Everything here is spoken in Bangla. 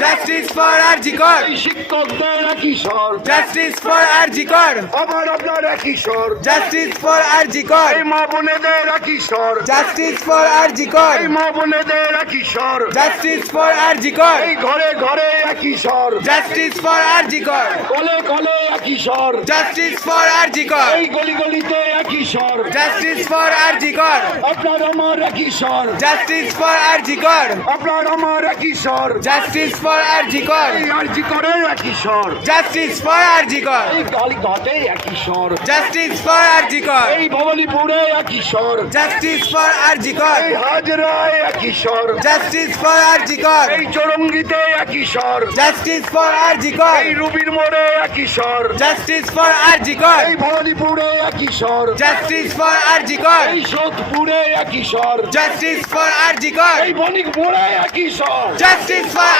জাস্টিস ফর আরজি কর, শিক্ষকদের কিশোর, জাস্টিস ফর আরজি কর, আবার আপনারা কিশোর, জাস্টিস ফর আরজি কর, এই মা বোনেদের কিশোর, জাস্টিস ফর আরজি কর, এই মা বোনেদের কিশোর, জাস্টিস ফর আরজি কর, এই ঘরে ঘরে কিশোর, জাস্টিস ফর আরজি কর, কলে কলে কিশোর, জাস্টিস ফর আরজি কর, এই গলি গলিতে কিশোর, জাস্টিস ফর আরজি কর, আপনার আমার কিশোর, জাস্টিস ফর আরজি কর, আপনার আমার কিশোর, জাস্টিস ফর আরজি কর, এই আরজি করে কিশোর, জাস্টিস ফর আরজি কর, এই কালীঘাটে কিশোর, জাস্টিস ফর আরজি কর, এই ভবানীপুরে কিশোর, জাস্টিস ফর আরজি কর, এই হাজরায় কিশোর, জাস্টিস ফর আরজি কর, এই চরঙ্গিতে কিশোর, জাস্টিস ফর আরজি কর, এই রুবির মোড়ে কিশোর, জাস্টিস ফর আরজি কর, এই ভবানীপুরে কিশোর, জাস্টিস ফর আরজি কর, এই সোদপুরে কিশোর, জাস্টিস ফর আরজি কর, এই বণিকপুরে কিশোর, জাস্টিস ফর